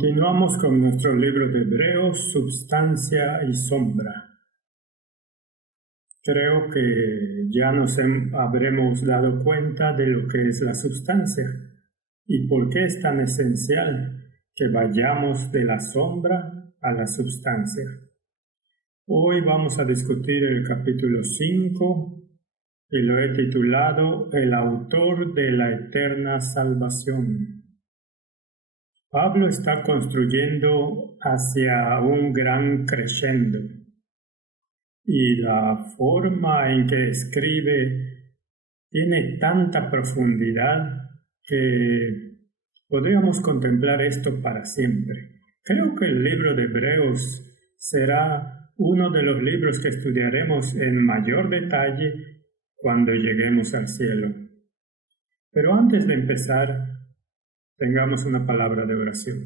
Continuamos con nuestro libro de Hebreos, Substancia y Sombra. Creo que ya nos habremos dado cuenta de lo que es la substancia y por qué es tan esencial que vayamos de la sombra a la substancia. Hoy vamos a discutir el capítulo 5 y lo he titulado El autor de la eterna salvación. Pablo está construyendo hacia un gran crescendo y la forma en que escribe tiene tanta profundidad que podríamos contemplar esto para siempre. Creo que el libro de Hebreos será uno de los libros que estudiaremos en mayor detalle cuando lleguemos al cielo. Pero antes de empezar, tengamos una palabra de oración.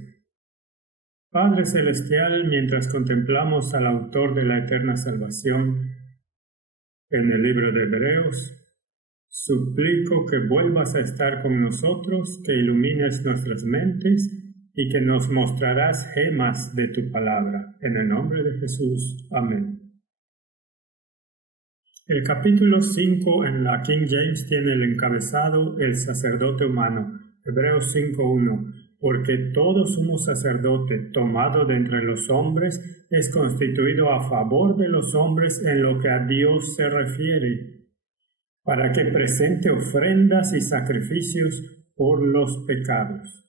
Padre Celestial, mientras contemplamos al autor de la eterna salvación en el libro de Hebreos, suplico que vuelvas a estar con nosotros, que ilumines nuestras mentes y que nos mostrarás gemas de tu palabra. En el nombre de Jesús. Amén. El capítulo 5 en la King James tiene el encabezado El sacerdote humano. Hebreos 5:1. Porque todo sumo sacerdote tomado de entre los hombres es constituido a favor de los hombres en lo que a Dios se refiere, para que presente ofrendas y sacrificios por los pecados.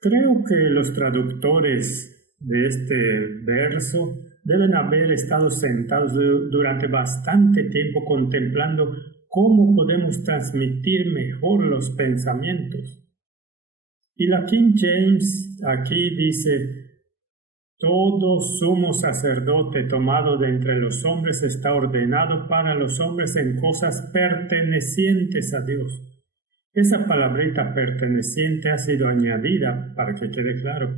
Creo que los traductores de este verso deben haber estado sentados durante bastante tiempo contemplando cómo podemos transmitir mejor los pensamientos. Y la King James aquí dice, todo sumo sacerdote tomado de entre los hombres está ordenado para los hombres en cosas pertenecientes a Dios. Esa palabrita perteneciente ha sido añadida, para que quede claro,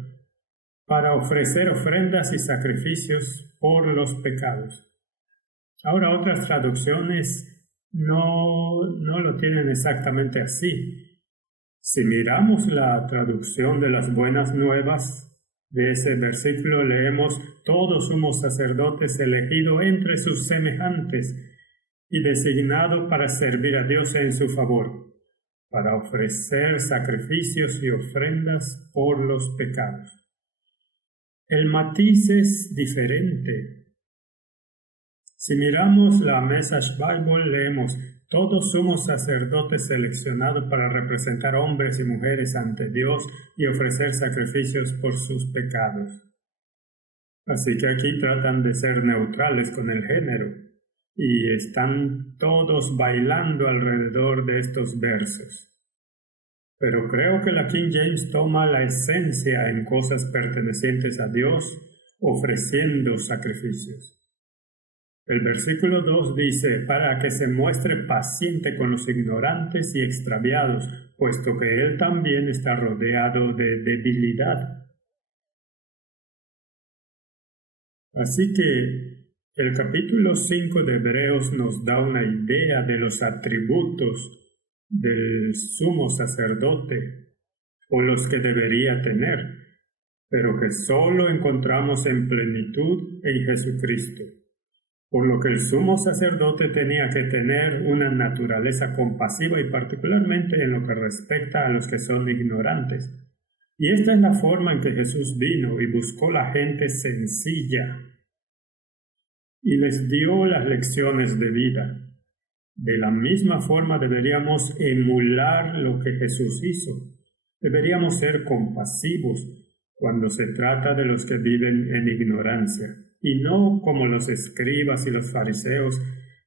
para ofrecer ofrendas y sacrificios por los pecados. Ahora otras traducciones no lo tienen exactamente así. Si miramos la traducción de las Buenas Nuevas, de ese versículo leemos, todo sumo sacerdote es elegido entre sus semejantes y designado para servir a Dios en su favor, para ofrecer sacrificios y ofrendas por los pecados. El matiz es diferente. Si miramos la Message Bible, leemos, todo sumo sacerdote seleccionado para representar hombres y mujeres ante Dios y ofrecer sacrificios por sus pecados. Así que aquí tratan de ser neutrales con el género y están todos bailando alrededor de estos versos. Pero creo que la King James toma la esencia en cosas pertenecientes a Dios, ofreciendo sacrificios. El versículo 2 dice, para que se muestre paciente con los ignorantes y extraviados, puesto que él también está rodeado de debilidad. Así que el capítulo 5 de Hebreos nos da una idea de los atributos del sumo sacerdote, o los que debería tener, pero que solo encontramos en plenitud en Jesucristo. Por lo que el sumo sacerdote tenía que tener una naturaleza compasiva y particularmente en lo que respecta a los que son ignorantes. Y esta es la forma en que Jesús vino y buscó la gente sencilla y les dio las lecciones de vida. De la misma forma deberíamos emular lo que Jesús hizo. Deberíamos ser compasivos cuando se trata de los que viven en ignorancia. Y no como los escribas y los fariseos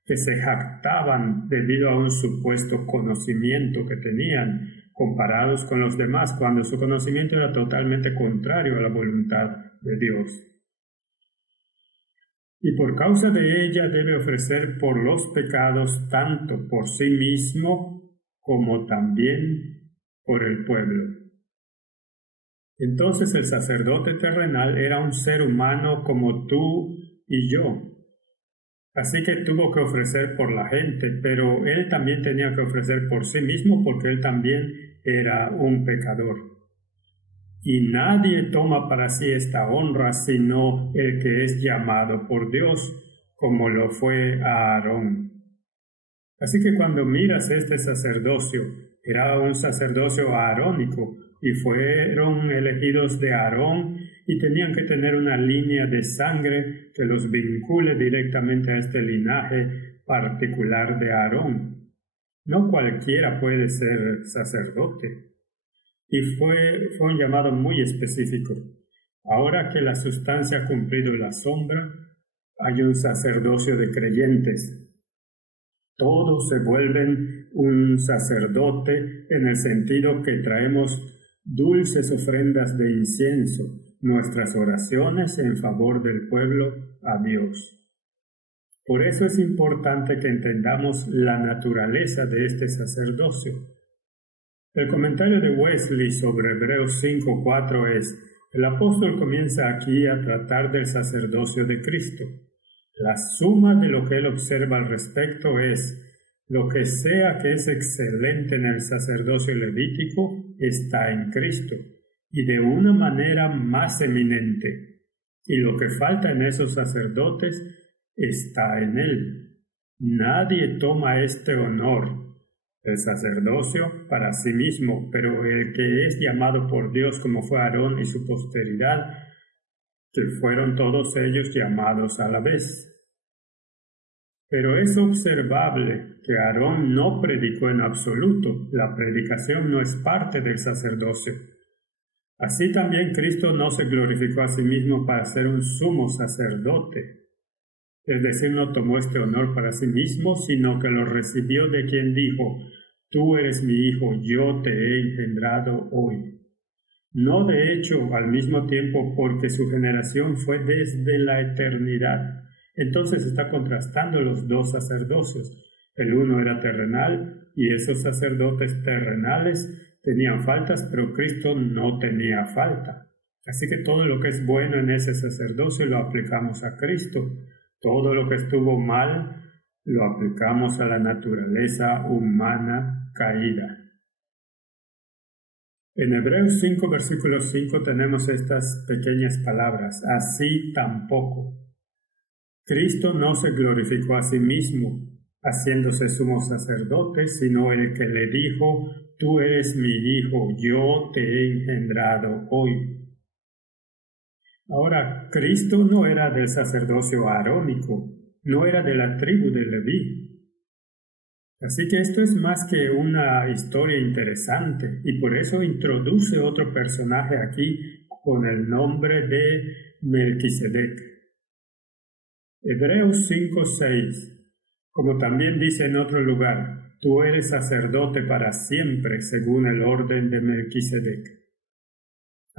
que se jactaban debido a un supuesto conocimiento que tenían, comparados con los demás, cuando su conocimiento era totalmente contrario a la voluntad de Dios. Y por causa de ella debe ofrecer por los pecados tanto por sí mismo como también por el pueblo. Entonces el sacerdote terrenal era un ser humano como tú y yo. Así que tuvo que ofrecer por la gente, pero él también tenía que ofrecer por sí mismo porque él también era un pecador. y nadie toma para sí esta honra sino el que es llamado por Dios, como lo fue Aarón. Así que cuando miras este sacerdocio, era un sacerdocio aarónico y fueron elegidos de Aarón y tenían que tener una línea de sangre que los vincule directamente a este linaje particular de Aarón. No cualquiera puede ser sacerdote. Y fue un llamado muy específico. Ahora que la sustancia ha cumplido la sombra, hay un sacerdocio de creyentes. Todos se vuelven un sacerdote en el sentido que traemos dulces ofrendas de incienso, nuestras oraciones en favor del pueblo a Dios. Por eso es importante que entendamos la naturaleza de este sacerdocio. El comentario de Wesley sobre Hebreos 5:4 es: el apóstol comienza aquí a tratar del sacerdocio de Cristo. La suma de lo que él observa al respecto es: lo que sea que es excelente en el sacerdocio levítico está en Cristo, y de una manera más eminente. Y lo que falta en esos sacerdotes está en él. Nadie toma este honor, el sacerdocio, para sí mismo, pero el que es llamado por Dios, como fue Aarón y su posteridad, que fueron todos ellos llamados a la vez. Pero es observable que Aarón no predicó en absoluto. La predicación no es parte del sacerdocio. Así también Cristo no se glorificó a sí mismo para ser un sumo sacerdote. Es decir, no tomó este honor para sí mismo, sino que lo recibió de quien dijo: tú eres mi hijo, yo te he engendrado hoy. No de hecho al mismo tiempo, porque su generación fue desde la eternidad. Entonces está contrastando los dos sacerdocios. El uno era terrenal y esos sacerdotes terrenales tenían faltas, pero Cristo no tenía falta. Así que todo lo que es bueno en ese sacerdocio lo aplicamos a Cristo. Todo lo que estuvo mal lo aplicamos a la naturaleza humana caída. En Hebreos 5, versículo 5 tenemos estas pequeñas palabras: así tampoco. Cristo no se glorificó a sí mismo, haciéndose sumo sacerdote, sino el que le dijo: tú eres mi hijo, yo te he engendrado hoy. Ahora, Cristo no era del sacerdocio arónico, no era de la tribu de Leví. Así que esto es más que una historia interesante, y por eso introduce otro personaje aquí con el nombre de Melquisedec. Hebreos 5:6, como también dice en otro lugar: tú eres sacerdote para siempre según el orden de Melquisedec.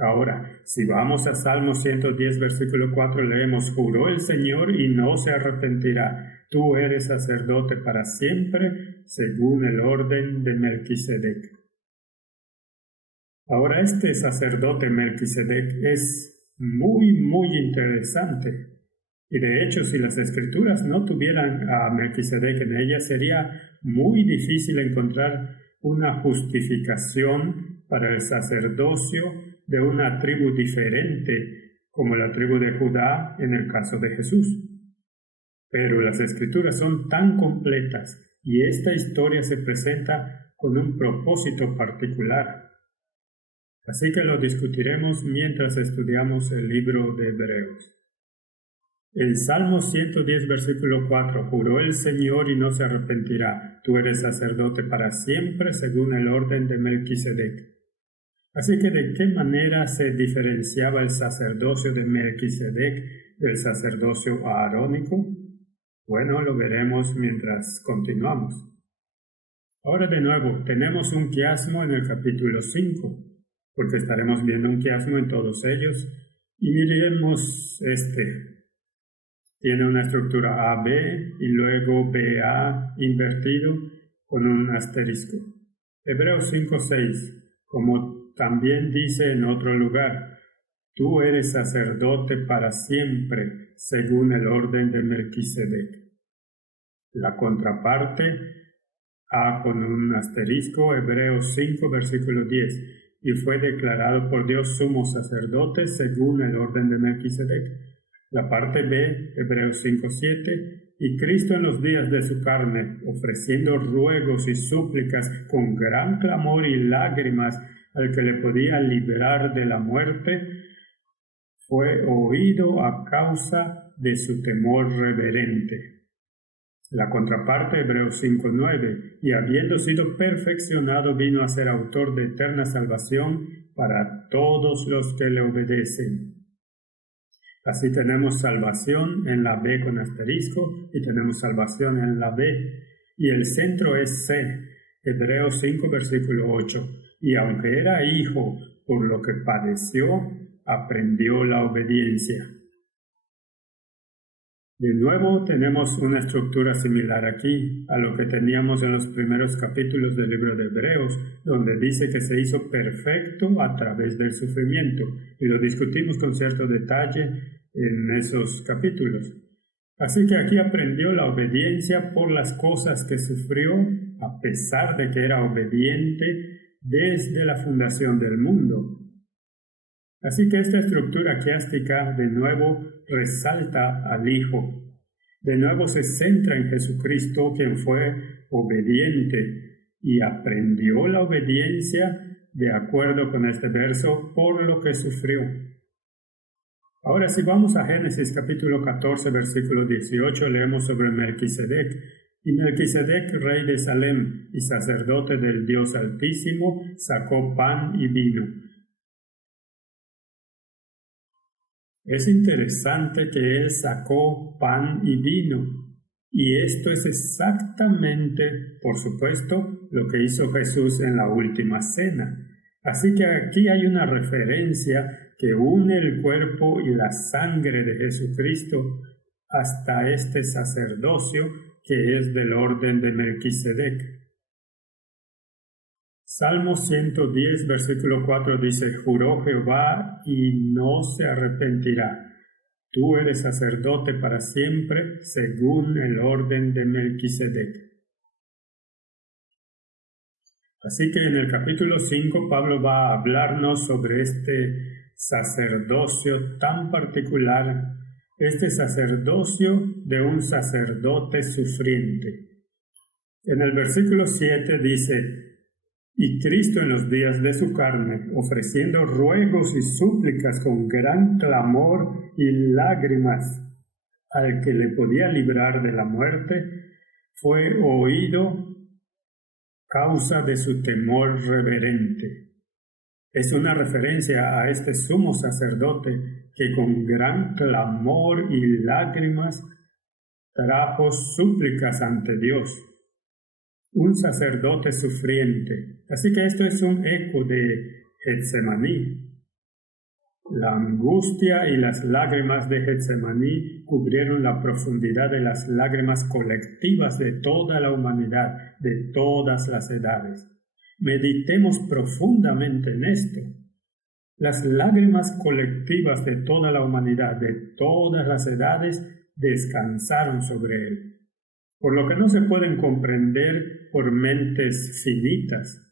Ahora, si vamos a Salmo 110, versículo 4, leemos: juró el Señor y no se arrepentirá, tú eres sacerdote para siempre según el orden de Melquisedec. Ahora, este sacerdote Melquisedec es muy interesante. Y de hecho, si las escrituras no tuvieran a Melquisedec en ellas, sería muy difícil encontrar una justificación para el sacerdocio de una tribu diferente, como la tribu de Judá en el caso de Jesús. Pero las escrituras son tan completas y esta historia se presenta con un propósito particular. Así que lo discutiremos mientras estudiamos el libro de Hebreos. El Salmo 110, versículo 4, juró el Señor y no se arrepentirá, tú eres sacerdote para siempre según el orden de Melquisedec. Así que, ¿de qué manera se diferenciaba el sacerdocio de Melquisedec del sacerdocio aarónico? Bueno, lo veremos mientras continuamos. Ahora de nuevo, tenemos un quiasmo en el capítulo 5, porque estaremos viendo un quiasmo en todos ellos, y miremos este. Tiene una estructura AB y luego BA invertido con un asterisco. Hebreos 5:6, como también dice en otro lugar: tú eres sacerdote para siempre, según el orden de Melquisedec. La contraparte, A con un asterisco, Hebreos 5, versículo 10. y fue declarado por Dios sumo sacerdote según el orden de Melquisedec. La parte B, Hebreos 5:7, y Cristo en los días de su carne, ofreciendo ruegos y súplicas con gran clamor y lágrimas al que le podía librar de la muerte, fue oído a causa de su temor reverente. La contraparte, Hebreos 5:9, y habiendo sido perfeccionado vino a ser autor de eterna salvación para todos los que le obedecen. Así tenemos salvación en la B con asterisco y tenemos salvación en la B. Y el centro es C, Hebreos 5, versículo 8. Y aunque era hijo, por lo que padeció, aprendió la obediencia. De nuevo tenemos una estructura similar aquí a lo que teníamos en los primeros capítulos del libro de Hebreos, donde dice que se hizo perfecto a través del sufrimiento, y lo discutimos con cierto detalle en esos capítulos. Así que aquí aprendió la obediencia por las cosas que sufrió, a pesar de que era obediente desde la fundación del mundo. Así que esta estructura quiástica de nuevo resalta al Hijo. De nuevo se centra en Jesucristo, quien fue obediente y aprendió la obediencia de acuerdo con este verso por lo que sufrió. Ahora si vamos a Génesis capítulo 14 versículo 18 leemos sobre Melquisedec. Y Melquisedec, rey de Salem y sacerdote del Dios Altísimo, sacó pan y vino. Es interesante que él sacó pan y vino, y esto es exactamente, por supuesto, lo que hizo Jesús en la última cena. Así que aquí hay una referencia que une el cuerpo y la sangre de Jesucristo hasta este sacerdocio que es del orden de Melquisedec. Salmo 110, versículo 4 dice, juró Jehová y no se arrepentirá. Tú eres sacerdote para siempre, según el orden de Melquisedec. Así que en el capítulo 5 Pablo va a hablarnos sobre este sacerdocio tan particular, este sacerdocio de un sacerdote sufriente. En el versículo 7 dice, y Cristo en los días de su carne, ofreciendo ruegos y súplicas con gran clamor y lágrimas al que le podía librar de la muerte, fue oído causa de su temor reverente. Es una referencia a este sumo sacerdote que con gran clamor y lágrimas trajo súplicas ante Dios. Un sacerdote sufriente. Así que esto es un eco de Getsemaní. La angustia y las lágrimas de Getsemaní cubrieron la profundidad de las lágrimas colectivas de toda la humanidad, de todas las edades. Meditemos profundamente en esto. Las lágrimas colectivas de toda la humanidad, de todas las edades, descansaron sobre él, por lo que no se pueden comprender por mentes finitas.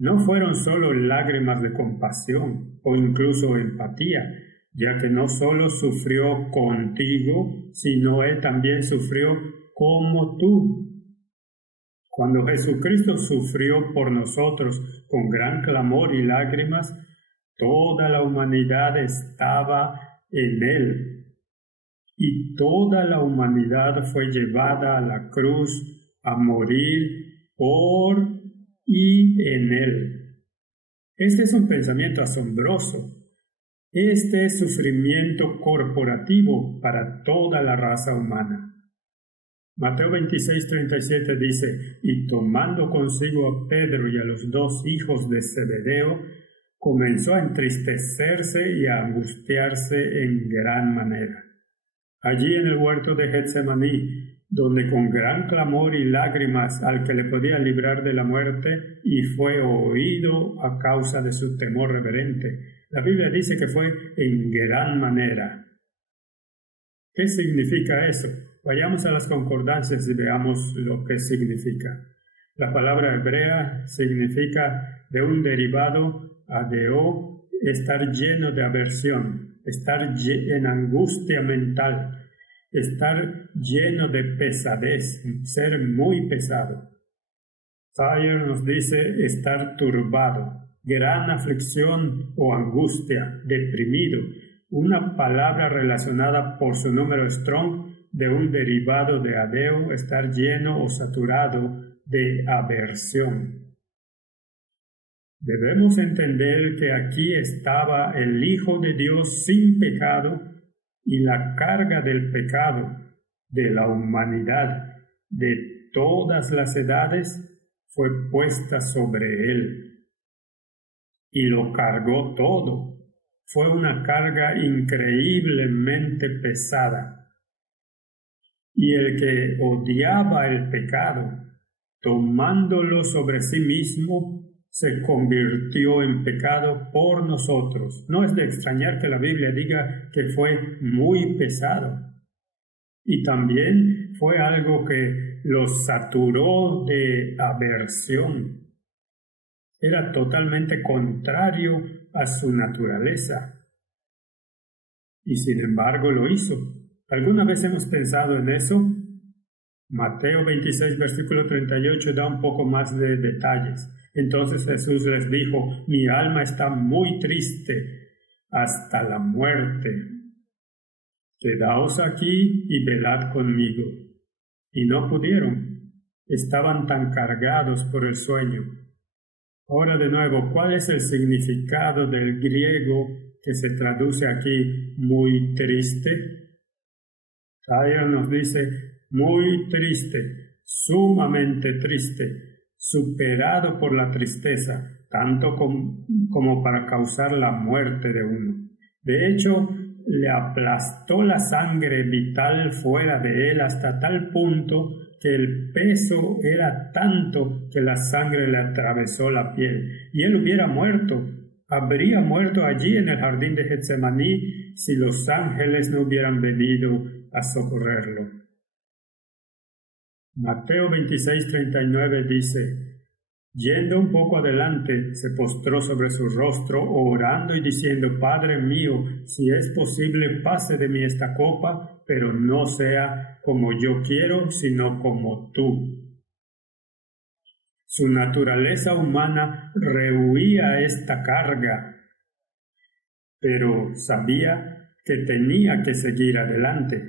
No fueron solo lágrimas de compasión o incluso empatía, ya que no solo sufrió contigo, sino él también sufrió como tú. Cuando Jesucristo sufrió por nosotros con gran clamor y lágrimas, toda la humanidad estaba en él. Y toda la humanidad fue llevada a la cruz a morir por y en él. Este es un pensamiento asombroso. Este es sufrimiento corporativo para toda la raza humana. Mateo 26:37 dice, y tomando consigo a Pedro y a los dos hijos de Zebedeo, comenzó a entristecerse y a angustiarse en gran manera. Allí en el huerto de Getsemaní, donde con gran clamor y lágrimas al que le podía librar de la muerte, y fue oído a causa de su temor reverente. La Biblia dice que fue en gran manera. ¿Qué significa eso? Vayamos a las concordancias y veamos lo que significa. La palabra hebrea significa de un derivado Adeo, estar lleno de aversión, estar en angustia mental, estar lleno de pesadez, ser muy pesado. Thayer nos dice estar turbado, gran aflicción o angustia, deprimido, una palabra relacionada por su número strong de un derivado de adeo, estar lleno o saturado de aversión. Debemos entender que aquí estaba el Hijo de Dios sin pecado y la carga del pecado de la humanidad de todas las edades fue puesta sobre él. Y lo cargó todo. Fue una carga increíblemente pesada. Y el que odiaba el pecado, tomándolo sobre sí mismo, se convirtió en pecado por nosotros. No es de extrañar que la Biblia diga que fue muy pesado. Y también fue algo que los saturó de aversión. Era totalmente contrario a su naturaleza. Y sin embargo lo hizo. ¿Alguna vez hemos pensado en eso? Mateo 26, versículo 38 da un poco más de detalles. Entonces Jesús les dijo: mi alma está muy triste hasta la muerte. Quedaos aquí y velad conmigo. Y no pudieron. Estaban tan cargados por el sueño. Ahora de nuevo, ¿cuál es el significado del griego que se traduce aquí muy triste? Thayer nos dice muy triste, sumamente triste, superado por la tristeza, tanto como para causar la muerte de uno. De hecho, le aplastó la sangre vital fuera de él hasta tal punto que el peso era tanto que la sangre le atravesó la piel. Y él hubiera muerto, habría muerto allí en el jardín de Getsemaní si los ángeles no hubieran venido a socorrerlo. Mateo 26:39 dice: yendo un poco adelante, se postró sobre su rostro, orando y diciendo: Padre mío, si es posible, pase de mí esta copa, pero no sea como yo quiero, sino como tú. Su naturaleza humana rehuía esta carga, pero sabía que tenía que seguir adelante.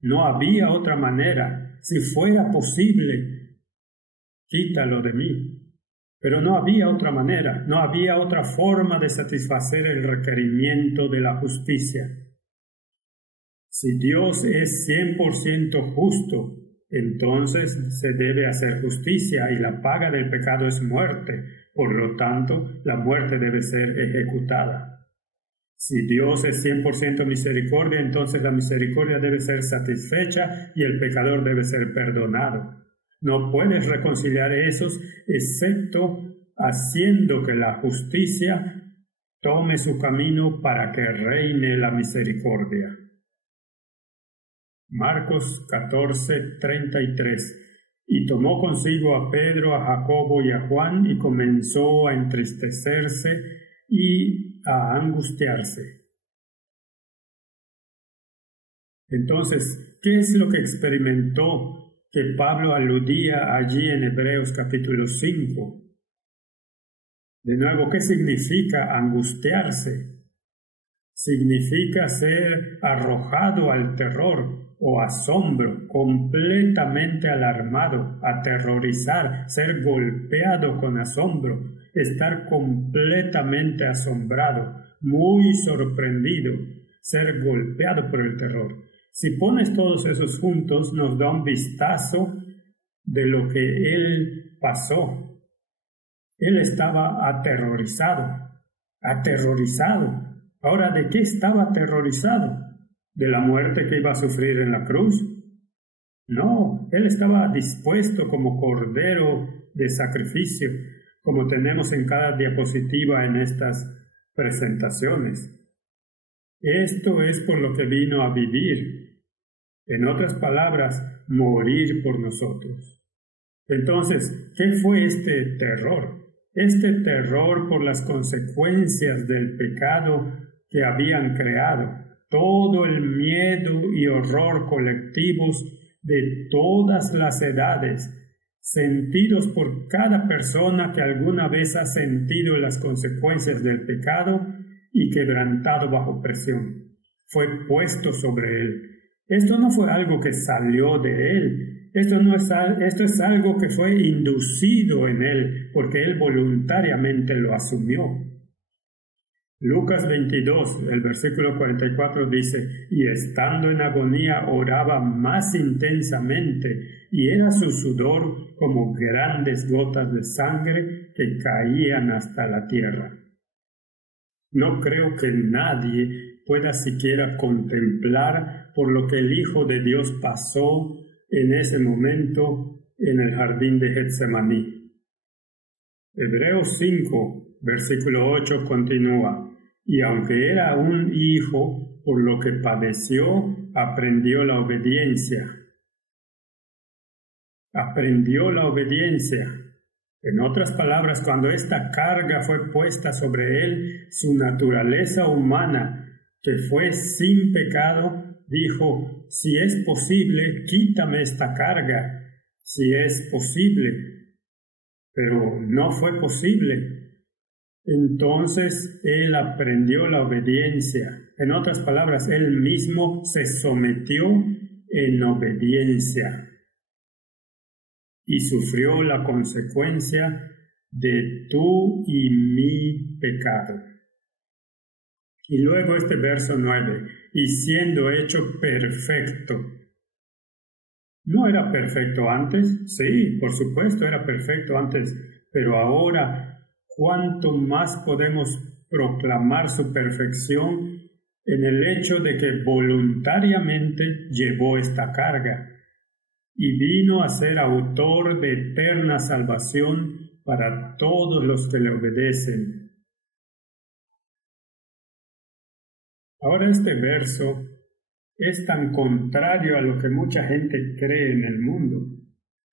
No había otra manera. Si fuera posible, quítalo de mí. Pero no había otra manera, no había otra forma de satisfacer el requerimiento de la justicia. Si Dios es 100% justo, entonces se debe hacer justicia y la paga del pecado es muerte. Por lo tanto, la muerte debe ser ejecutada. Si Dios es 100% misericordia, entonces la misericordia debe ser satisfecha y el pecador debe ser perdonado. No puedes reconciliar esos excepto haciendo que la justicia tome su camino para que reine la misericordia. Marcos 14:33. Y tomó consigo a Pedro, a Jacobo y a Juan y comenzó a entristecerse y a angustiarse. Entonces, ¿qué es lo que experimentó que Pablo aludía allí en Hebreos capítulo 5? De nuevo, ¿qué significa angustiarse? Significa ser arrojado al terror o asombro, completamente alarmado, aterrorizar, ser golpeado con asombro, estar completamente asombrado, muy sorprendido, ser golpeado por el terror. Si pones todos esos juntos, nos da un vistazo de lo que él pasó. Él estaba aterrorizado. Ahora, ¿de qué estaba aterrorizado? ¿De la muerte que iba a sufrir en la cruz? No, él estaba dispuesto como cordero de sacrificio, como tenemos en cada diapositiva en estas presentaciones. Esto es por lo que vino a vivir. En otras palabras, morir por nosotros. Entonces, ¿qué fue este terror? este terror por las consecuencias del pecado que habían creado, todo el miedo y horror colectivos de todas las edades, sentidos por cada persona que alguna vez ha sentido las consecuencias del pecado y quebrantado bajo presión. Fue puesto sobre él. Esto no fue algo que salió de él. Esto es algo que fue inducido en él, porque él voluntariamente lo asumió. Lucas 22, el versículo 44 dice, y estando en agonía oraba más intensamente, y era su sudor como grandes gotas de sangre que caían hasta la tierra. No creo que nadie pueda siquiera contemplar por lo que el Hijo de Dios pasó en ese momento en el jardín de Getsemaní. Hebreos 5, versículo 8 continúa, y aunque era un hijo, por lo que padeció, aprendió la obediencia. Aprendió la obediencia. En otras palabras, cuando esta carga fue puesta sobre él, su naturaleza humana, que fue sin pecado, dijo, si es posible, quítame esta carga, si es posible. Pero no fue posible. Entonces él aprendió la obediencia. En otras palabras, él mismo se sometió en obediencia y sufrió la consecuencia de tu y mi pecado. Y luego este verso 9, y siendo hecho perfecto. ¿No era perfecto antes? Sí, por supuesto era perfecto antes, pero ahora ¿cuánto más podemos proclamar su perfección en el hecho de que voluntariamente llevó esta carga y vino a ser autor de eterna salvación para todos los que le obedecen? Ahora este verso es tan contrario a lo que mucha gente cree en el mundo.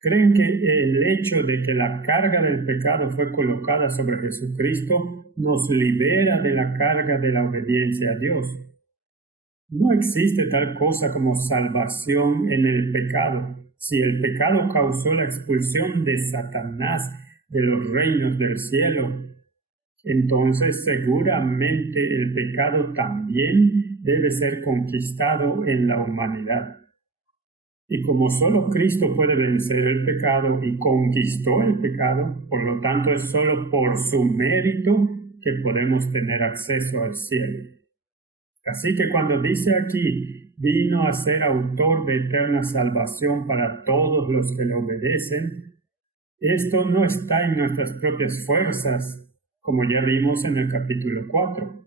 Creen que el hecho de que la carga del pecado fue colocada sobre Jesucristo nos libera de la carga de la obediencia a Dios. No existe tal cosa como salvación en el pecado. Si el pecado causó la expulsión de Satanás de los reinos del cielo, entonces seguramente el pecado también debe ser conquistado en la humanidad. Y como solo Cristo puede vencer el pecado y conquistó el pecado, por lo tanto es solo por su mérito que podemos tener acceso al cielo. Así que cuando dice aquí, vino a ser autor de eterna salvación para todos los que le obedecen, esto no está en nuestras propias fuerzas, como ya vimos en el capítulo 4.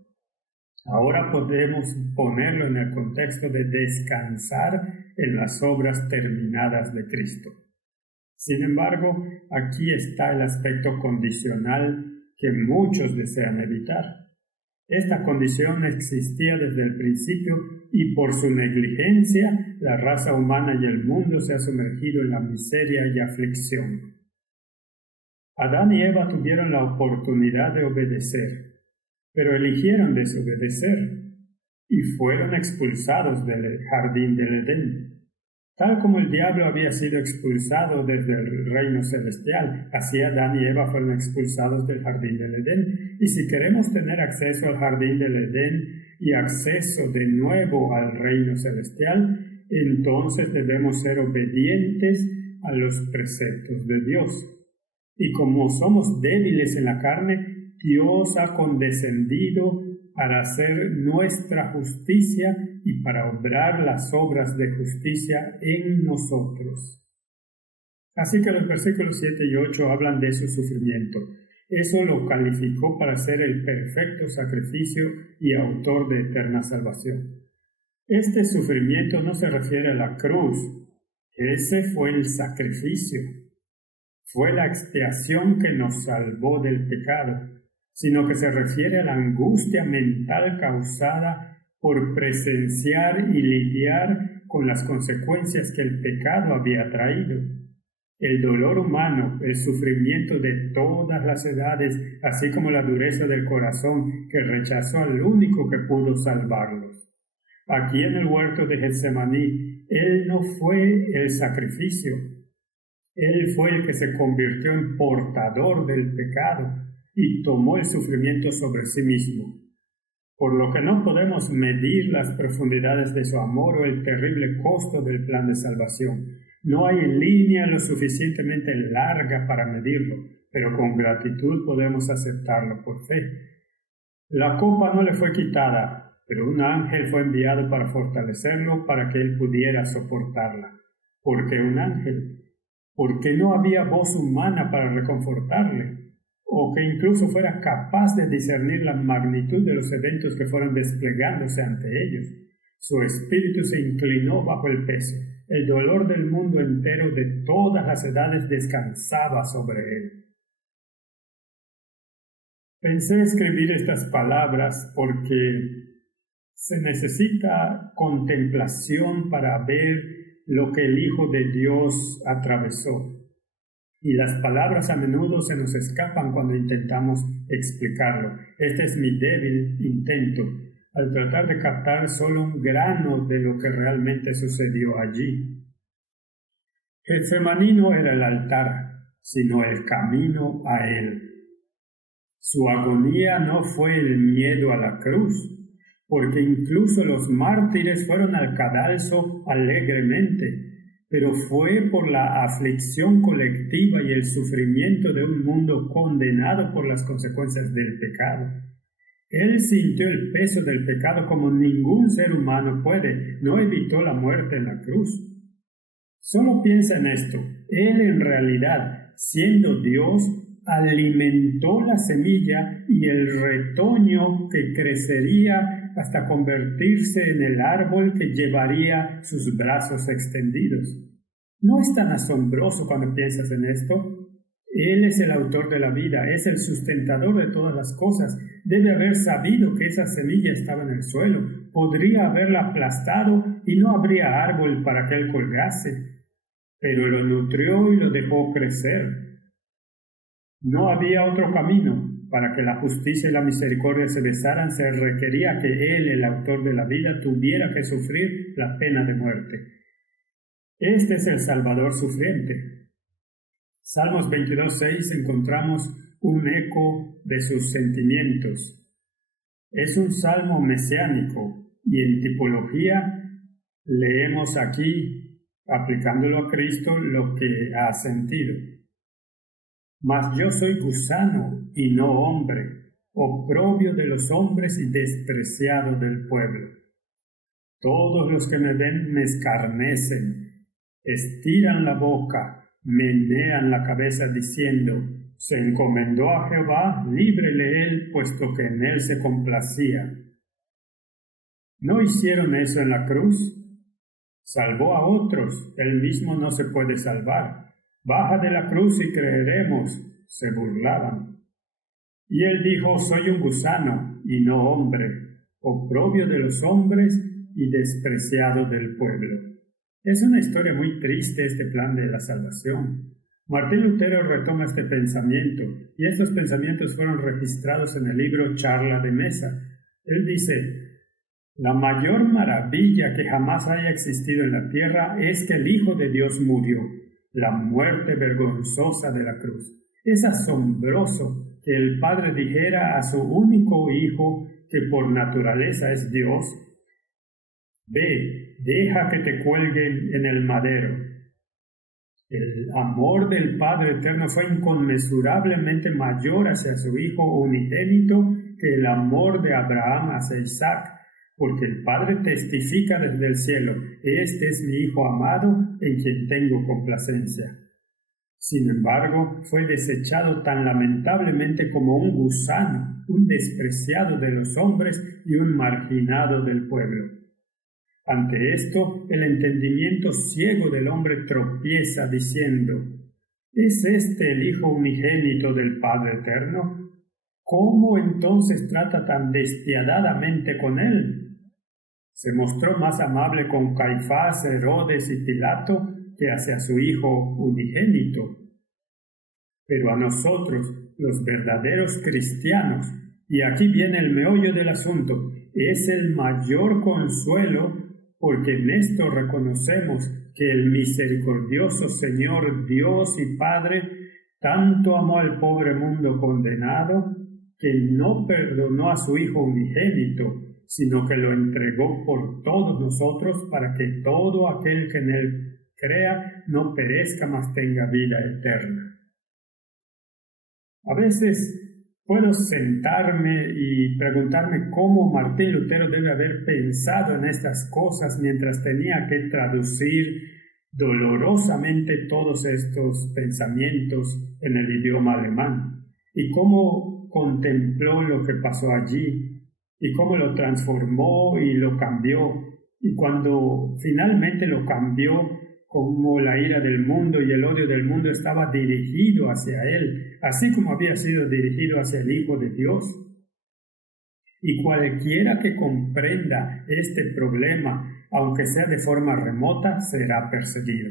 Ahora podemos ponerlo en el contexto de descansar en las obras terminadas de Cristo. Sin embargo, aquí está el aspecto condicional que muchos desean evitar. Esta condición existía desde el principio y por su negligencia la raza humana y el mundo se ha sumergido en la miseria y aflicción. Adán y Eva tuvieron la oportunidad de obedecer, pero eligieron desobedecer y fueron expulsados del jardín del Edén. Tal como el diablo había sido expulsado desde el reino celestial, así Adán y Eva fueron expulsados del jardín del Edén. Y si queremos tener acceso al jardín del Edén y acceso de nuevo al reino celestial, entonces debemos ser obedientes a los preceptos de Dios. Y como somos débiles en la carne, Dios ha condescendido para hacer nuestra justicia y para obrar las obras de justicia en nosotros. Así que los versículos 7 y 8 hablan de su sufrimiento. Eso lo calificó para ser el perfecto sacrificio y autor de eterna salvación. Este sufrimiento no se refiere a la cruz. Ese fue el sacrificio. Fue la expiación que nos salvó del pecado, sino que se refiere a la angustia mental causada por presenciar y lidiar con las consecuencias que el pecado había traído. El dolor humano, el sufrimiento de todas las edades, así como la dureza del corazón que rechazó al único que pudo salvarlos. Aquí en el huerto de Getsemaní, Él no fue el sacrificio. Él fue el que se convirtió en portador del pecado y tomó el sufrimiento sobre sí mismo. Por lo que no podemos medir las profundidades de su amor o el terrible costo del plan de salvación. No hay línea lo suficientemente larga para medirlo, pero con gratitud podemos aceptarlo por fe. La copa no le fue quitada, pero un ángel fue enviado para fortalecerlo para que él pudiera soportarla. ¿Por qué un ángel? Porque no había voz humana para reconfortarle, o que incluso fuera capaz de discernir la magnitud de los eventos que fueron desplegándose ante ellos. Su espíritu se inclinó bajo el peso. El dolor del mundo entero de todas las edades descansaba sobre él. Pensé escribir estas palabras porque se necesita contemplación para ver lo que el Hijo de Dios atravesó. Y las palabras a menudo se nos escapan cuando intentamos explicarlo. Este es mi débil intento, al tratar de captar solo un grano de lo que realmente sucedió allí. Getsemaní no era el altar, sino el camino a él. Su agonía no fue el miedo a la cruz, porque incluso los mártires fueron al cadalso alegremente, pero fue por la aflicción colectiva y el sufrimiento de un mundo condenado por las consecuencias del pecado. Él sintió el peso del pecado como ningún ser humano puede, no evitó la muerte en la cruz. Solo piensa en esto, Él en realidad, siendo Dios, alimentó la semilla y el retoño que crecería hasta convertirse en el árbol que llevaría sus brazos extendidos. ¿No es tan asombroso cuando piensas en esto? Él es el autor de la vida, es el sustentador de todas las cosas. Debe haber sabido que esa semilla estaba en el suelo. Podría haberla aplastado y no habría árbol para que él colgase. Pero lo nutrió y lo dejó crecer. No había otro camino. Para que la justicia y la misericordia se besaran, se requería que Él, el autor de la vida, tuviera que sufrir la pena de muerte. Este es el Salvador sufriente. Salmos 22:6 encontramos un eco de sus sentimientos. Es un salmo mesiánico y en tipología leemos aquí, aplicándolo a Cristo, lo que ha sentido. Mas yo soy gusano y no hombre, oprobio de los hombres y despreciado del pueblo. Todos los que me ven me escarnecen, estiran la boca, menean la cabeza diciendo, se encomendó a Jehová, líbrele él, puesto que en él se complacía. ¿No hicieron eso en la cruz? Salvó a otros, él mismo no se puede salvar. Baja de la cruz y creeremos, se burlaban. Y él dijo, soy un gusano y no hombre, oprobio de los hombres y despreciado del pueblo. Es una historia muy triste este plan de la salvación. Martín Lutero retoma este pensamiento, y estos pensamientos fueron registrados en el libro Charla de Mesa. Él dice, la mayor maravilla que jamás haya existido en la tierra es que el Hijo de Dios murió, la muerte vergonzosa de la cruz. Es asombroso que el Padre dijera a su único Hijo, que por naturaleza es Dios, ve, deja que te cuelguen en el madero. El amor del Padre Eterno fue inconmensurablemente mayor hacia su Hijo unigénito que el amor de Abraham hacia Isaac, porque el Padre testifica desde el cielo, este es mi Hijo amado en quien tengo complacencia. Sin embargo, fue desechado tan lamentablemente como un gusano, un despreciado de los hombres y un marginado del pueblo. Ante esto, el entendimiento ciego del hombre tropieza diciendo, ¿es este el Hijo unigénito del Padre Eterno? ¿Cómo entonces trata tan despiadadamente con él? Se mostró más amable con Caifás, Herodes y Pilato que hacia su Hijo unigénito. Pero a nosotros, los verdaderos cristianos, y aquí viene el meollo del asunto, es el mayor consuelo porque en esto reconocemos que el misericordioso Señor Dios y Padre tanto amó al pobre mundo condenado que no perdonó a su Hijo unigénito, sino que lo entregó por todos nosotros para que todo aquel que en él crea no perezca, mas tenga vida eterna. A veces puedo sentarme y preguntarme cómo Martín Lutero debe haber pensado en estas cosas mientras tenía que traducir dolorosamente todos estos pensamientos en el idioma alemán, y cómo contempló lo que pasó allí, y cómo lo transformó y lo cambió, y cuando finalmente lo cambió, como la ira del mundo y el odio del mundo estaba dirigido hacia él, así como había sido dirigido hacia el Hijo de Dios. Y cualquiera que comprenda este problema, aunque sea de forma remota, será perseguido.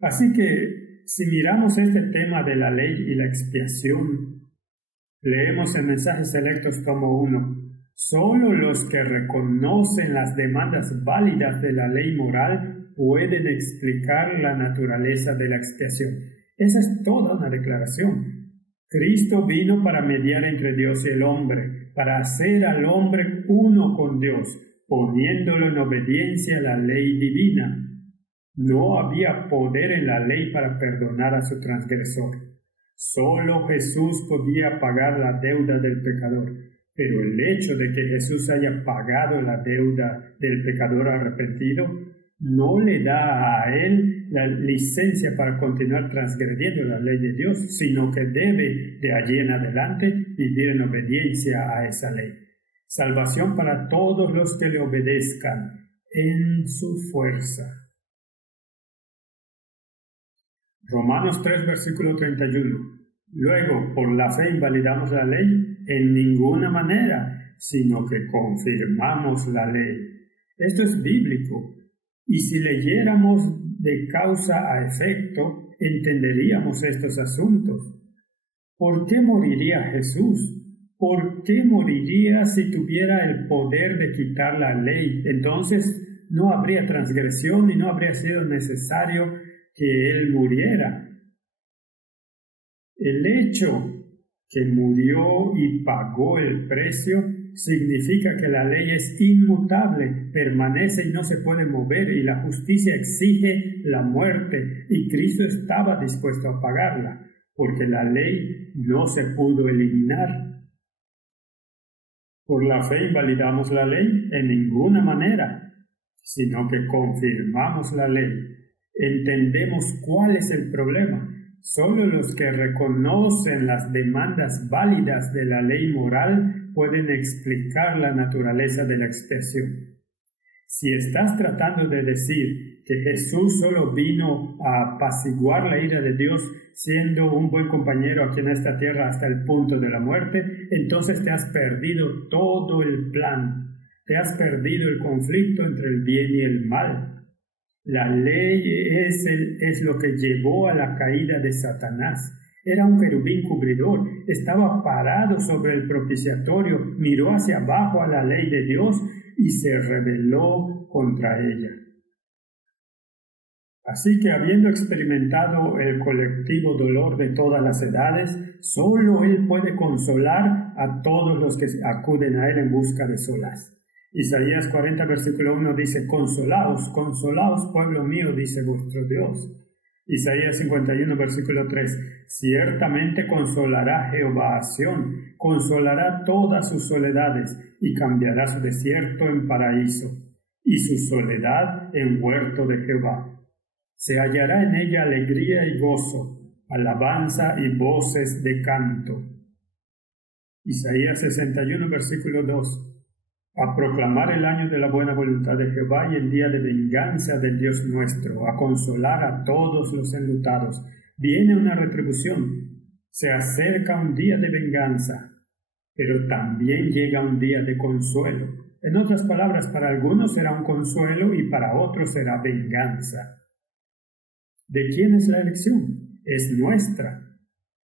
Así que, si miramos este tema de la ley y la expiación, leemos en Mensajes Selectos tomo 1. Solo los que reconocen las demandas válidas de la ley moral pueden explicar la naturaleza de la expiación. Esa es toda una declaración. Cristo vino para mediar entre Dios y el hombre, para hacer al hombre uno con Dios, poniéndolo en obediencia a la ley divina. No había poder en la ley para perdonar a su transgresor. Solo Jesús podía pagar la deuda del pecador. Pero el hecho de que Jesús haya pagado la deuda del pecador arrepentido no le da a él la licencia para continuar transgrediendo la ley de Dios, sino que debe de allí en adelante vivir en obediencia a esa ley. Salvación para todos los que le obedezcan en su fuerza. Romanos 3, versículo 31. Luego, por la fe invalidamos la ley en ninguna manera, sino que confirmamos la ley. Esto es bíblico. Y si leyéramos de causa a efecto, entenderíamos estos asuntos. ¿Por qué moriría Jesús? ¿Por qué moriría si tuviera el poder de quitar la ley? Entonces no habría transgresión y no habría sido necesario que Él muriera. El hecho que murió y pagó el precio significa que la ley es inmutable, permanece y no se puede mover, y la justicia exige la muerte, y Cristo estaba dispuesto a pagarla, porque la ley no se pudo eliminar. ¿Por la fe invalidamos la ley? En ninguna manera, sino que confirmamos la ley. Entendemos cuál es el problema. Solo los que reconocen las demandas válidas de la ley moral pueden explicar la naturaleza de la expiación. Si estás tratando de decir que Jesús solo vino a apaciguar la ira de Dios siendo un buen compañero aquí en esta tierra hasta el punto de la muerte, entonces te has perdido todo el plan. Te has perdido el conflicto entre el bien y el mal. La ley es lo que llevó a la caída de Satanás. Era un querubín cubridor, estaba parado sobre el propiciatorio, miró hacia abajo a la ley de Dios y se rebeló contra ella. Así que, habiendo experimentado el colectivo dolor de todas las edades, solo Él puede consolar a todos los que acuden a Él en busca de solaz. Isaías 40, versículo 1 dice: consolaos, consolaos, pueblo mío, dice vuestro Dios. Isaías 51, versículo 3: ciertamente consolará Jehová a Sión, consolará todas sus soledades, y cambiará su desierto en paraíso, y su soledad en huerto de Jehová. Se hallará en ella alegría y gozo, alabanza y voces de canto. Isaías 61, versículo 2: a proclamar el año de la buena voluntad de Jehová y el día de venganza del Dios nuestro, a consolar a todos los enlutados. Viene una retribución, se acerca un día de venganza, pero también llega un día de consuelo. En otras palabras, para algunos será un consuelo y para otros será venganza. ¿De quién es la elección? Es nuestra.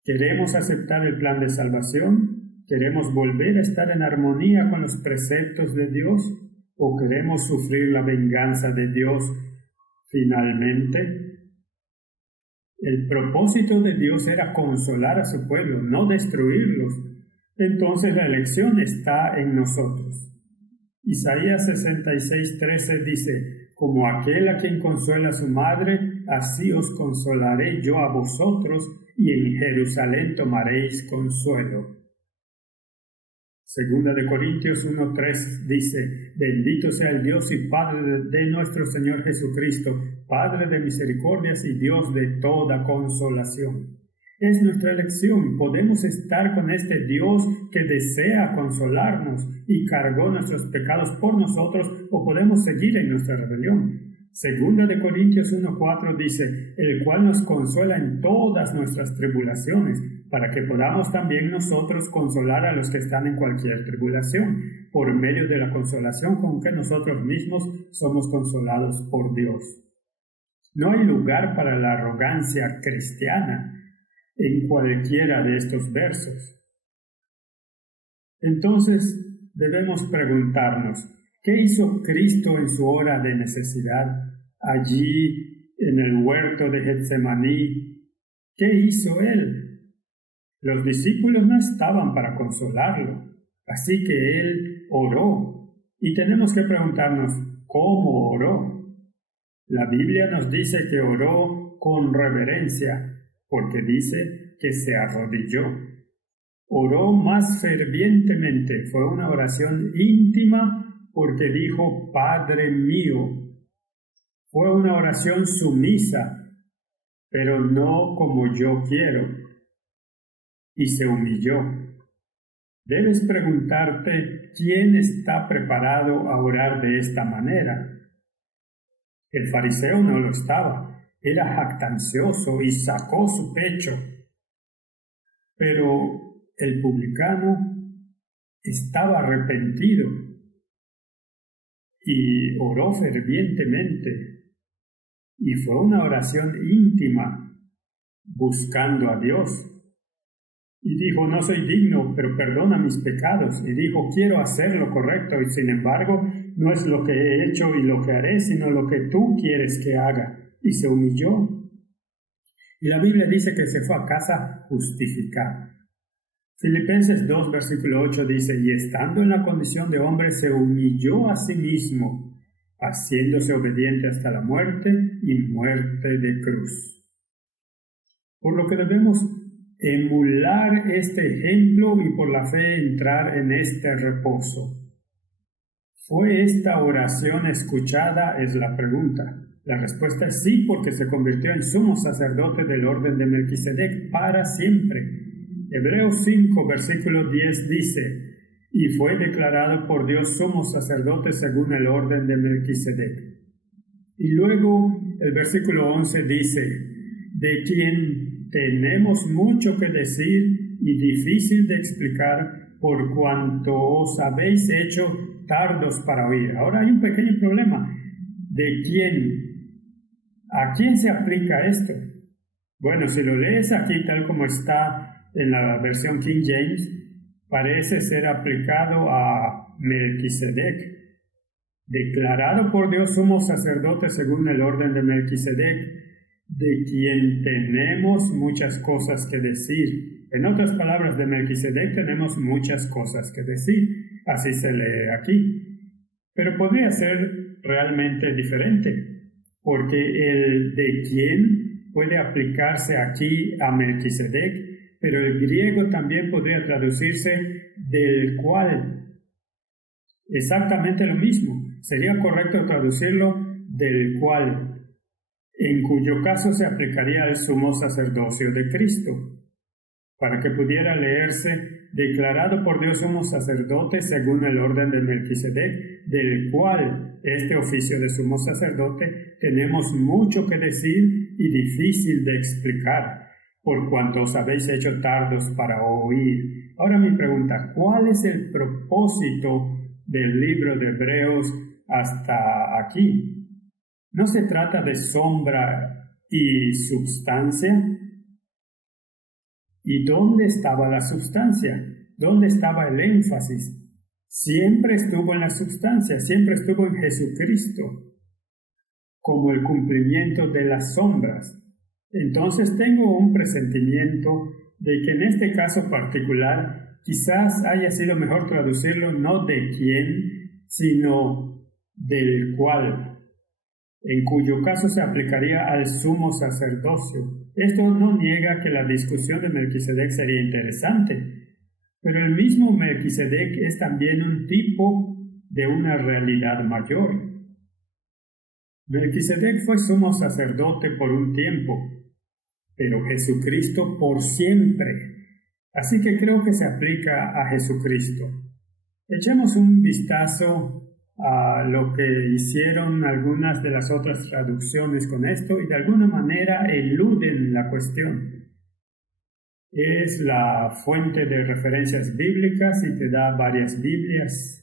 ¿Queremos aceptar el plan de salvación? ¿Queremos volver a estar en armonía con los preceptos de Dios? ¿O queremos sufrir la venganza de Dios finalmente? El propósito de Dios era consolar a su pueblo, no destruirlos. Entonces la elección está en nosotros. Isaías 66:13 dice: como aquel a quien consuela su madre, así os consolaré yo a vosotros, y en Jerusalén tomaréis consuelo. Segunda de Corintios 1:3 dice: bendito sea el Dios y Padre de nuestro Señor Jesucristo, Padre de misericordias y Dios de toda consolación. Es nuestra elección. Podemos estar con este Dios que desea consolarnos y cargó nuestros pecados por nosotros, o podemos seguir en nuestra rebelión. Segunda de Corintios 1:4 dice: el cual nos consuela en todas nuestras tribulaciones, para que podamos también nosotros consolar a los que están en cualquier tribulación, por medio de la consolación con que nosotros mismos somos consolados por Dios. No hay lugar para la arrogancia cristiana en cualquiera de estos versos. Entonces debemos preguntarnos: ¿qué hizo Cristo en su hora de necesidad, allí en el huerto de Getsemaní? ¿Qué hizo Él? Los discípulos no estaban para consolarlo, así que Él oró. Y tenemos que preguntarnos: ¿cómo oró? La Biblia nos dice que oró con reverencia, porque dice que se arrodilló. Oró más fervientemente, fue una oración íntima, porque dijo: Padre mío. Fue una oración sumisa, pero no como yo quiero. Y se humilló. Debes preguntarte: ¿quién está preparado a orar de esta manera? El fariseo no lo estaba. Era jactancioso y sacó su pecho. Pero el publicano estaba arrepentido y oró fervientemente. Y fue una oración íntima, buscando a Dios. Y dijo: no soy digno, pero perdona mis pecados. Y dijo: quiero hacer lo correcto, y sin embargo no es lo que he hecho y lo que haré, sino lo que tú quieres que haga. Y se humilló. Y la Biblia dice que se fue a casa justificado. Filipenses 2, versículo 8 dice: y estando en la condición de hombre, se humilló a sí mismo, haciéndose obediente hasta la muerte y muerte de cruz. Por lo que debemos emular este ejemplo y por la fe entrar en este reposo. ¿Fue esta oración escuchada? Es la pregunta. La respuesta es sí, porque se convirtió en sumo sacerdote del orden de Melquisedec para siempre. Hebreos 5, versículo 10 dice: y fue declarado por Dios sumo sacerdote según el orden de Melquisedec. Y luego el versículo 11 dice: de quien tenemos mucho que decir y difícil de explicar, por cuanto os habéis hecho tardos para oír. Ahora hay un pequeño problema. ¿De quién? ¿A quién se aplica esto? Bueno, si lo lees aquí tal como está en la versión King James, parece ser aplicado a Melquisedec, declarado por Dios sumo sacerdote según el orden de Melquisedec, de quien tenemos muchas cosas que decir. En otras palabras, de Melquisedec tenemos muchas cosas que decir. Así se lee aquí. Pero podría ser realmente diferente, porque el de quien puede aplicarse aquí a Melquisedec, pero el griego también podría traducirse del cual. Exactamente lo mismo. Sería correcto traducirlo del cual, en cuyo caso se aplicaría al sumo sacerdocio de Cristo, para que pudiera leerse: declarado por Dios sumo sacerdote según el orden de Melquisedec, del cual este oficio de sumo sacerdote tenemos mucho que decir y difícil de explicar, por cuanto os habéis hecho tardos para oír. Ahora mi pregunta: ¿cuál es el propósito del libro de Hebreos hasta aquí? No se trata de sombra y substancia. ¿Y dónde estaba la substancia? ¿Dónde estaba el énfasis? Siempre estuvo en la substancia, siempre estuvo en Jesucristo, como el cumplimiento de las sombras. Entonces tengo un presentimiento de que en este caso particular quizás haya sido mejor traducirlo no de quién, sino del cual, en cuyo caso se aplicaría al sumo sacerdocio. Esto no niega que la discusión de Melquisedec sería interesante, pero el mismo Melquisedec es también un tipo de una realidad mayor. Melquisedec fue sumo sacerdote por un tiempo, pero Jesucristo por siempre. Así que creo que se aplica a Jesucristo. Echemos un vistazo a lo que hicieron algunas de las otras traducciones con esto y de alguna manera eluden la cuestión. Es la fuente de referencias bíblicas y te da varias Biblias.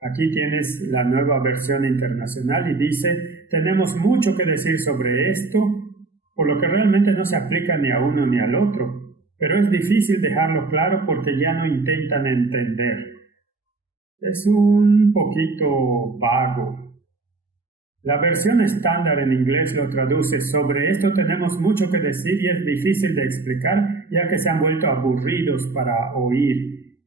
Aquí tienes la Nueva Versión Internacional y dice: tenemos mucho que decir sobre esto, por lo que realmente no se aplica ni a uno ni al otro, pero es difícil dejarlo claro porque ya no intentan entender. Es un poquito vago. La versión estándar en inglés lo traduce: sobre esto tenemos mucho que decir y es difícil de explicar, ya que se han vuelto aburridos para oír.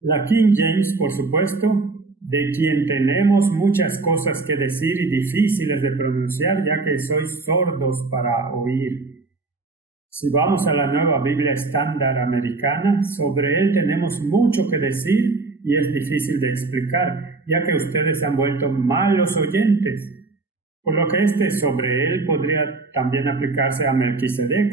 La King James, por supuesto, de quien tenemos muchas cosas que decir y difíciles de pronunciar, ya que sois sordos para oír. Si vamos a la Nueva Biblia Estándar Americana, sobre él tenemos mucho que decir y es difícil de explicar, ya que ustedes se han vuelto malos oyentes. Por lo que sobre él podría también aplicarse a Melquisedec.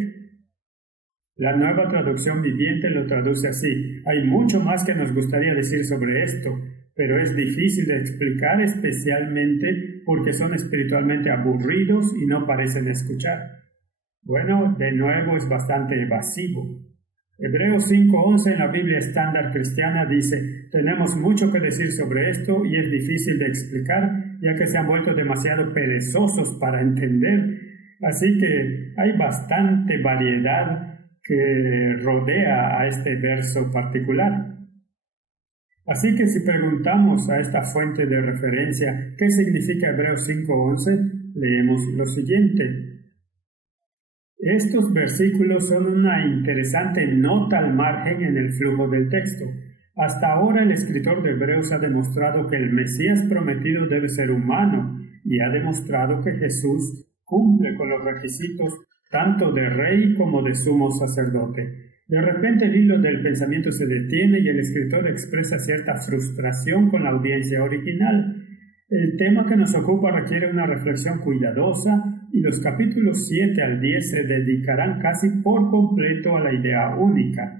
La Nueva Traducción Viviente lo traduce así: hay mucho más que nos gustaría decir sobre esto, pero es difícil de explicar, especialmente porque son espiritualmente aburridos y no parecen escuchar. Bueno, de nuevo es bastante evasivo. Hebreos 5:11 en la Biblia Estándar Cristiana dice: tenemos mucho que decir sobre esto y es difícil de explicar, ya que se han vuelto demasiado perezosos para entender. Así que hay bastante variedad que rodea a este verso particular. Así que si preguntamos a esta fuente de referencia ¿qué significa Hebreos 5:11? Leemos lo siguiente: estos versículos son una interesante nota al margen en el flujo del texto. Hasta ahora el escritor de Hebreos ha demostrado que el Mesías prometido debe ser humano y ha demostrado que Jesús cumple con los requisitos tanto de rey como de sumo sacerdote. De repente el hilo del pensamiento se detiene y el escritor expresa cierta frustración con la audiencia original. El tema que nos ocupa requiere una reflexión cuidadosa y los capítulos 7 al 10 se dedicarán casi por completo a la idea única.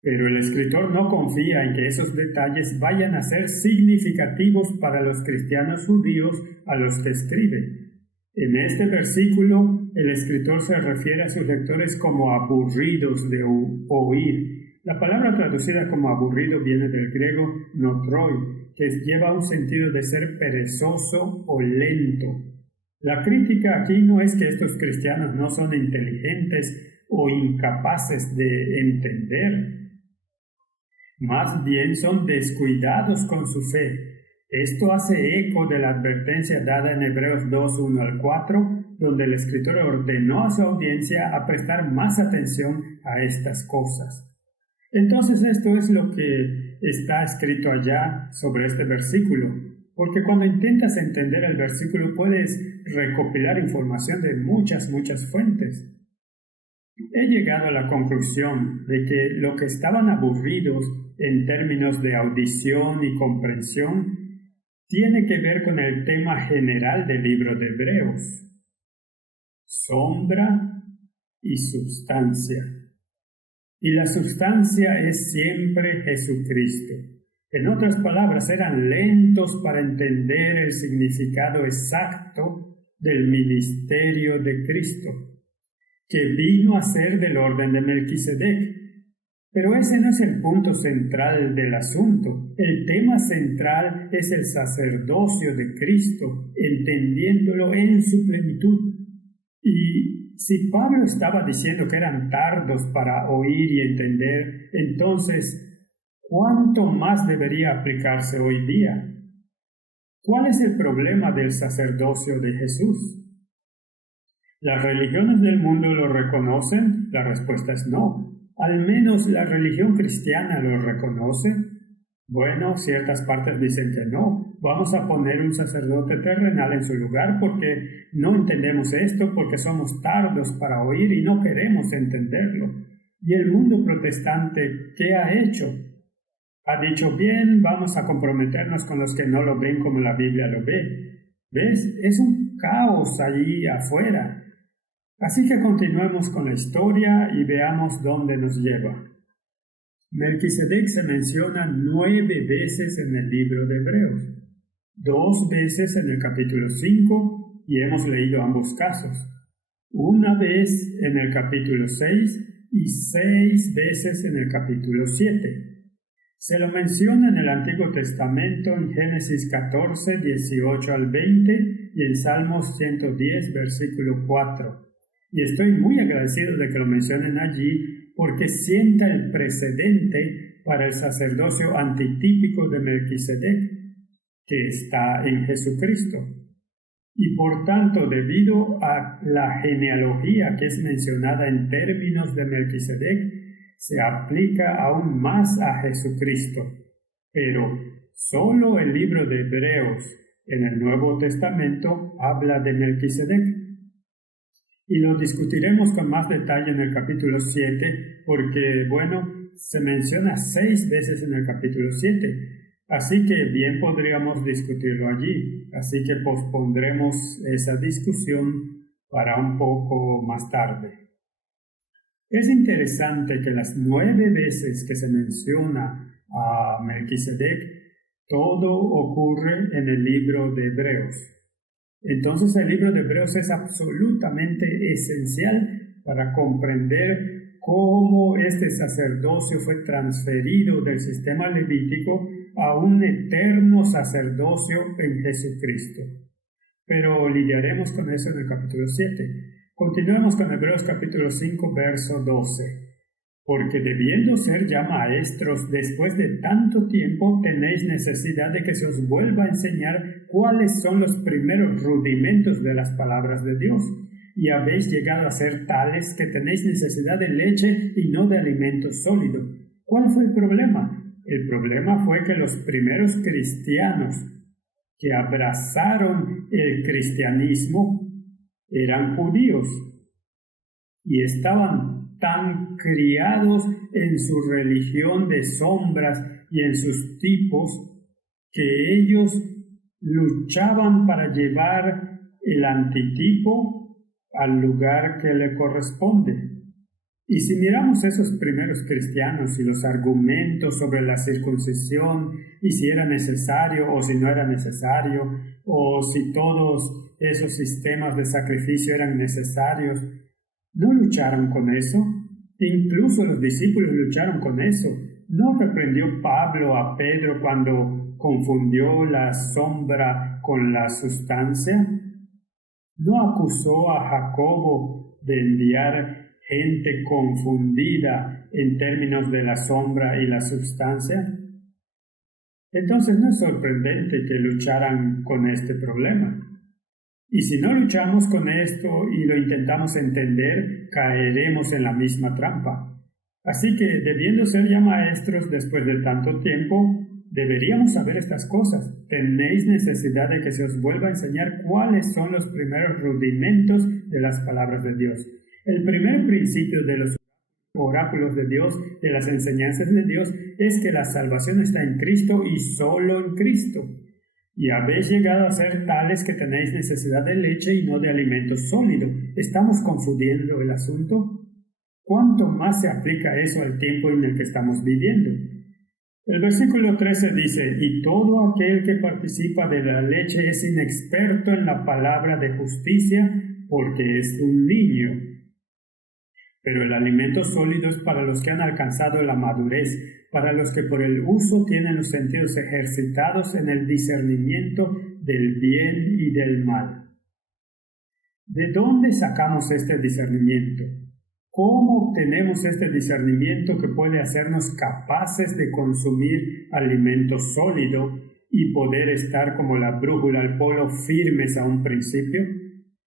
Pero el escritor no confía en que esos detalles vayan a ser significativos para los cristianos judíos a los que escribe. En este versículo, el escritor se refiere a sus lectores como aburridos de oír. La palabra traducida como aburrido viene del griego notroi, que lleva un sentido de ser perezoso o lento. La crítica aquí no es que estos cristianos no son inteligentes o incapaces de entender. Más bien son descuidados con su fe. Esto hace eco de la advertencia dada en Hebreos 2:1-4, donde el escritor ordenó a su audiencia a prestar más atención a estas cosas. Entonces esto es lo que está escrito allá sobre este versículo, porque cuando intentas entender el versículo puedes recopilar información de muchas fuentes. He llegado a la conclusión de que lo que estaban aburridos en términos de audición y comprensión tiene que ver con el tema general del libro de Hebreos: sombra y substancia. Y la substancia es siempre Jesucristo. En otras palabras, eran lentos para entender el significado exacto del ministerio de Cristo, que vino a ser del orden de Melquisedec. Pero ese no es el punto central del asunto. El tema central es el sacerdocio de Cristo, entendiéndolo en su plenitud. Y si Pablo estaba diciendo que eran tardos para oír y entender, entonces, ¿cuánto más debería aplicarse hoy día? ¿Cuál es el problema del sacerdocio de Jesús? ¿Las religiones del mundo lo reconocen? La respuesta es no. ¿Al menos la religión cristiana lo reconoce? Bueno, ciertas partes dicen que no. Vamos a poner un sacerdote terrenal en su lugar porque no entendemos esto, porque somos tardos para oír y no queremos entenderlo. ¿Y el mundo protestante qué ha hecho? Ha dicho, bien, vamos a comprometernos con los que no lo ven como la Biblia lo ve. ¿Ves? Es un caos allí afuera. Así que continuemos con la historia y veamos dónde nos lleva. Melquisedec se menciona 9 veces en el libro de Hebreos, 2 veces en el capítulo 5, y hemos leído ambos casos, una vez en el capítulo 6 y 6 veces en el capítulo 7. Se lo menciona en el Antiguo Testamento en Génesis 14, 18 al 20 y en Salmos 110, versículo 4. Y estoy muy agradecido de que lo mencionen allí porque sienta el precedente para el sacerdocio antitípico de Melquisedec, que está en Jesucristo. Y por tanto, debido a la genealogía que es mencionada en términos de Melquisedec, se aplica aún más a Jesucristo. Pero solo el libro de Hebreos en el Nuevo Testamento habla de Melquisedec. Y lo discutiremos con más detalle en el capítulo 7, porque, bueno, se menciona 6 veces en el capítulo 7. Así que bien podríamos discutirlo allí. Así que pospondremos esa discusión para un poco más tarde. Es interesante que las 9 veces que se menciona a Melquisedec, todo ocurre en el libro de Hebreos. Entonces el libro de Hebreos es absolutamente esencial para comprender cómo este sacerdocio fue transferido del sistema levítico a un eterno sacerdocio en Jesucristo. Pero lidiaremos con eso en el capítulo 7. Continuemos con Hebreos capítulo 5, verso 12. Porque debiendo ser ya maestros después de tanto tiempo, tenéis necesidad de que se os vuelva a enseñar cuáles son los primeros rudimentos de las palabras de Dios. Y habéis llegado a ser tales que tenéis necesidad de leche y no de alimento sólido. ¿Cuál fue el problema? El problema fue que los primeros cristianos que abrazaron el cristianismo eran judíos y estaban tan criados en su religión de sombras y en sus tipos que ellos luchaban para llevar el antitipo al lugar que le corresponde. Y si miramos esos primeros cristianos y los argumentos sobre la circuncisión y si era necesario o si no era necesario o si todos esos sistemas de sacrificio eran necesarios, ¿no lucharon con eso? Incluso los discípulos lucharon con eso. ¿No reprendió Pablo a Pedro cuando confundió la sombra con la sustancia? ¿No acusó a Jacobo de enviar gente confundida en términos de la sombra y la sustancia? Entonces no es sorprendente que lucharan con este problema. Y si no luchamos con esto y lo intentamos entender, caeremos en la misma trampa. Así que, debiendo ser ya maestros después de tanto tiempo, deberíamos saber estas cosas. Tenéis necesidad de que se os vuelva a enseñar cuáles son los primeros rudimentos de las palabras de Dios. El primer principio de los oráculos de Dios, de las enseñanzas de Dios, es que la salvación está en Cristo y solo en Cristo. Y habéis llegado a ser tales que tenéis necesidad de leche y no de alimento sólido. ¿Estamos confundiendo el asunto? ¿Cuánto más se aplica eso al tiempo en el que estamos viviendo? El versículo 13 dice, y todo aquel que participa de la leche es inexperto en la palabra de justicia porque es un niño. Pero el alimento sólido es para los que han alcanzado la madurez, para los que por el uso tienen los sentidos ejercitados en el discernimiento del bien y del mal. ¿De dónde sacamos este discernimiento? ¿Cómo obtenemos este discernimiento que puede hacernos capaces de consumir alimento sólido y poder estar como la brújula al polo firmes a un principio?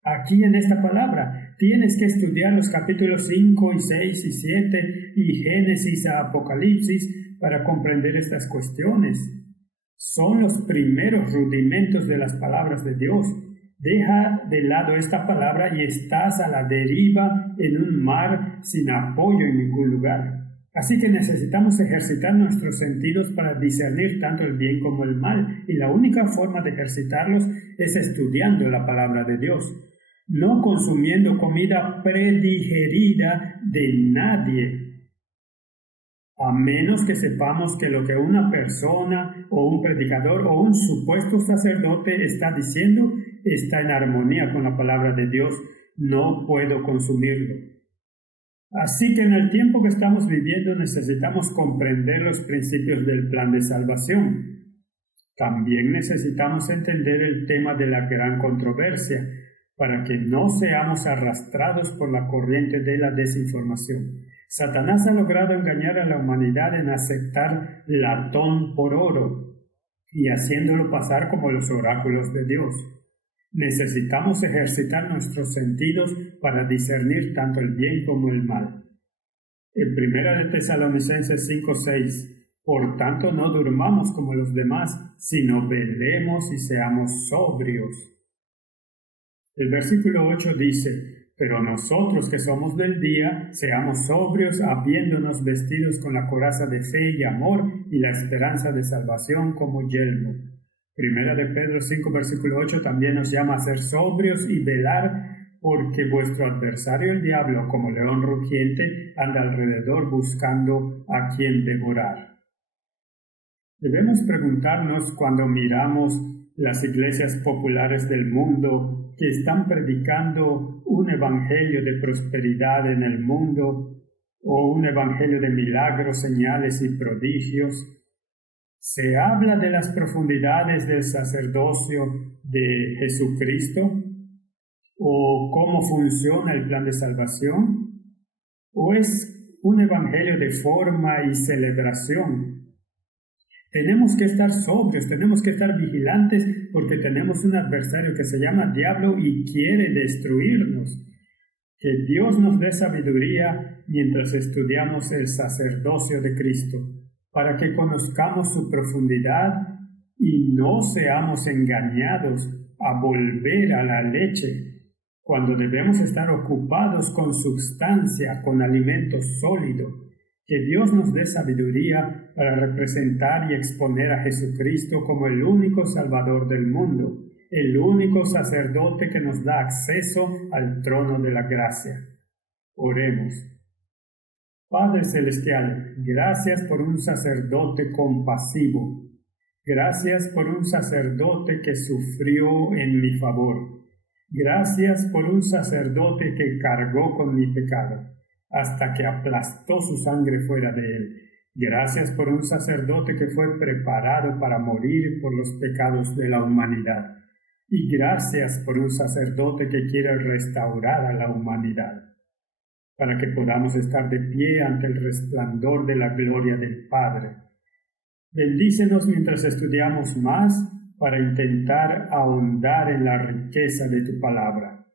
Aquí en esta palabra tienes que estudiar los capítulos 5 y 6 y 7 y Génesis a Apocalipsis para comprender estas cuestiones. Son los primeros rudimentos de las palabras de Dios. Deja de lado esta palabra y estás a la deriva en un mar sin apoyo en ningún lugar. Así que necesitamos ejercitar nuestros sentidos para discernir tanto el bien como el mal, y la única forma de ejercitarlos es estudiando la palabra de Dios, no consumiendo comida predigerida de nadie, a menos que sepamos que lo que una persona o un predicador o un supuesto sacerdote está diciendo está en armonía con la palabra de Dios. No puedo consumirlo. Así que en el tiempo que estamos viviendo necesitamos comprender los principios del plan de salvación. También necesitamos entender el tema de la gran controversia para que no seamos arrastrados por la corriente de la desinformación. Satanás ha logrado engañar a la humanidad en aceptar latón por oro y haciéndolo pasar como los oráculos de Dios. Necesitamos ejercitar nuestros sentidos para discernir tanto el bien como el mal. En 1 Tesalonicenses 5:6, por tanto no durmamos como los demás, sino velemos y seamos sobrios. El versículo 8 dice, pero nosotros que somos del día, seamos sobrios, habiéndonos vestidos con la coraza de fe y amor y la esperanza de salvación como yelmo. Primera de Pedro 5, versículo 8 también nos llama a ser sobrios y velar, porque vuestro adversario el diablo, como león rugiente, anda alrededor buscando a quien devorar. Debemos preguntarnos cuando miramos las iglesias populares del mundo que están predicando un evangelio de prosperidad en el mundo o un evangelio de milagros, señales y prodigios. ¿Se habla de las profundidades del sacerdocio de Jesucristo? ¿O cómo funciona el plan de salvación? ¿O es un evangelio de forma y celebración? Tenemos que estar sobrios, tenemos que estar vigilantes porque tenemos un adversario que se llama diablo y quiere destruirnos. Que Dios nos dé sabiduría mientras estudiamos el sacerdocio de Cristo, para que conozcamos su profundidad y no seamos engañados a volver a la leche, cuando debemos estar ocupados con sustancia, con alimento sólido. Que Dios nos dé sabiduría para representar y exponer a Jesucristo como el único Salvador del mundo, el único sacerdote que nos da acceso al trono de la gracia. Oremos. Padre Celestial, gracias por un sacerdote compasivo. Gracias por un sacerdote que sufrió en mi favor. Gracias por un sacerdote que cargó con mi pecado hasta que aplastó su sangre fuera de él. Gracias por un sacerdote que fue preparado para morir por los pecados de la humanidad. Y gracias por un sacerdote que quiere restaurar a la humanidad, para que podamos estar de pie ante el resplandor de la gloria del Padre. Bendícenos mientras estudiamos más para intentar ahondar en la riqueza de tu palabra.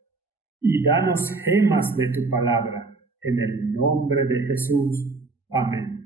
Y danos gemas de tu palabra. En el nombre de Jesús. Amén.